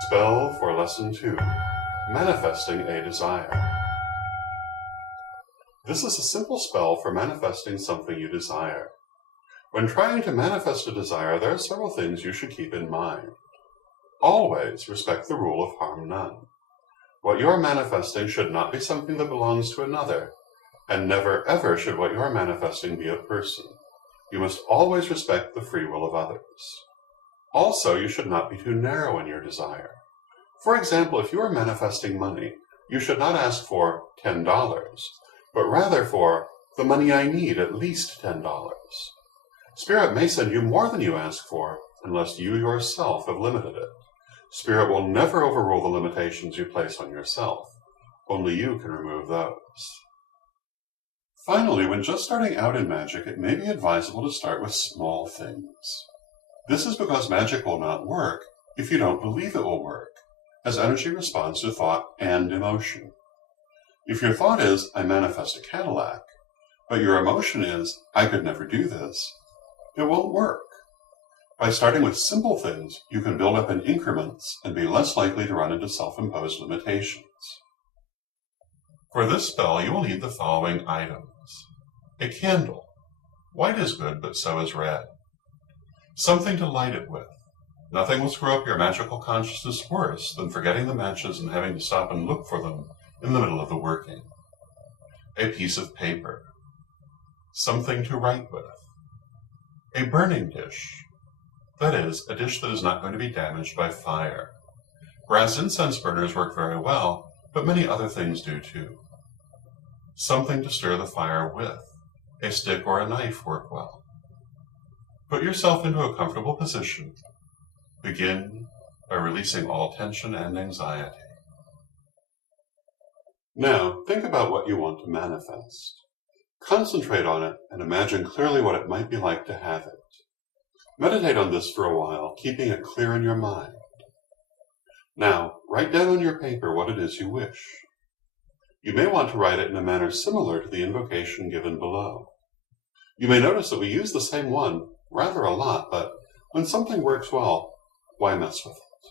Spell for Lesson 2, Manifesting a Desire. This is a simple spell for manifesting something you desire. When trying to manifest a desire, there are several things you should keep in mind. Always respect the rule of harm none. What you are manifesting should not be something that belongs to another, and never ever should what you are manifesting be a person. You must always respect the free will of others. Also, you should not be too narrow in your desire. For example, if you are manifesting money, you should not ask for $10, but rather for the money I need, at least $10. Spirit may send you more than you ask for, unless you yourself have limited it. Spirit will never overrule the limitations you place on yourself. Only you can remove those. Finally, when just starting out in magic, it may be advisable to start with small things. This is because magic will not work if you don't believe it will work, as energy responds to thought and emotion. If your thought is, I manifest a Cadillac, but your emotion is, I could never do this, it won't work. By starting with simple things, you can build up in increments and be less likely to run into self-imposed limitations. For this spell, you will need the following items. A candle. White is good, but so is red. Something to light it with. Nothing will screw up your magical consciousness worse than forgetting the matches and having to stop and look for them in the middle of the working. A piece of paper. Something to write with. A burning dish. That is, a dish that is not going to be damaged by fire. Brass incense burners work very well, but many other things do too. Something to stir the fire with. A stick or a knife work well. Put yourself into a comfortable position. Begin by releasing all tension and anxiety. Now, think about what you want to manifest. Concentrate on it and imagine clearly what it might be like to have it. Meditate on this for a while, keeping it clear in your mind. Now, write down on your paper what it is you wish. You may want to write it in a manner similar to the invocation given below. You may notice that we use the same one rather a lot, but when something works well, why mess with it?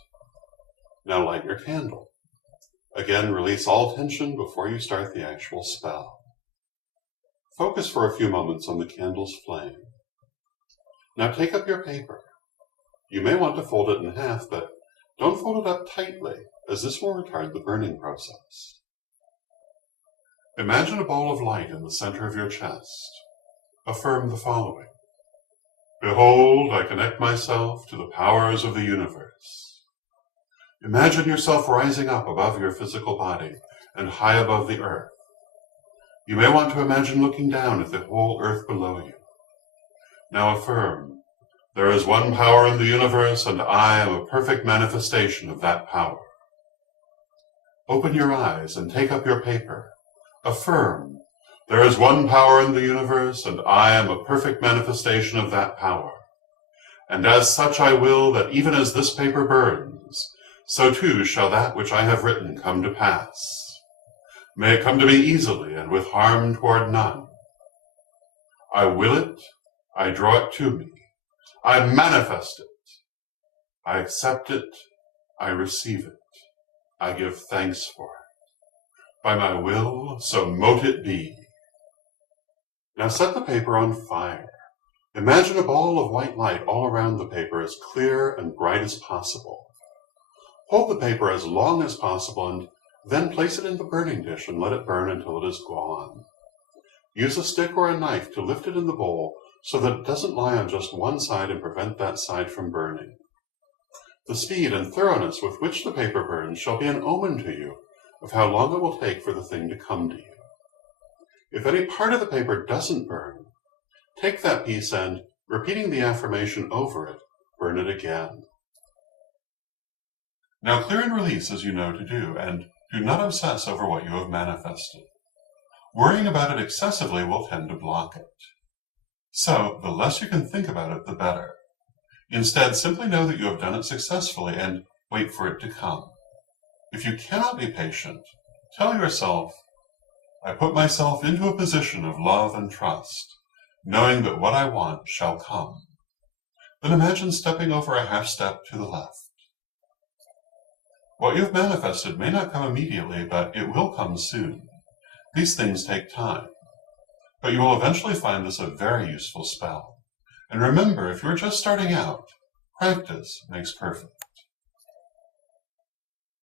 Now light your candle. Again, release all tension before you start the actual spell. Focus for a few moments on the candle's flame. Now take up your paper. You may want to fold it in half, but don't fold it up tightly, as this will retard the burning process. Imagine a ball of light in the center of your chest. Affirm the following. Behold, I connect myself to the powers of the universe. Imagine yourself rising up above your physical body and high above the earth. You may want to imagine looking down at the whole earth below you. Now affirm, there is one power in the universe, and I am a perfect manifestation of that power. Open your eyes and take up your paper. Affirm, there is one power in the universe, and I am a perfect manifestation of that power. And as such I will that even as this paper burns, so too shall that which I have written come to pass. May it come to me easily and with harm toward none. I will it, I draw it to me, I manifest it, I accept it, I receive it, I give thanks for it. By my will, so mote it be. Now set the paper on fire. Imagine a ball of white light all around the paper as clear and bright as possible. Hold the paper as long as possible and then place it in the burning dish and let it burn until it is gone. Use a stick or a knife to lift it in the bowl so that it doesn't lie on just one side and prevent that side from burning. The speed and thoroughness with which the paper burns shall be an omen to you of how long it will take for the thing to come to you. If any part of the paper doesn't burn, take that piece and, repeating the affirmation over it, burn it again. Now clear and release as you know to do, and do not obsess over what you have manifested. Worrying about it excessively will tend to block it. So, the less you can think about it, the better. Instead, simply know that you have done it successfully and wait for it to come. If you cannot be patient, tell yourself, I put myself into a position of love and trust, knowing that what I want shall come. Then imagine stepping over a half step to the left. What you've manifested may not come immediately, but it will come soon. These things take time, but you will eventually find this a very useful spell. And remember, if you're just starting out, practice makes perfect.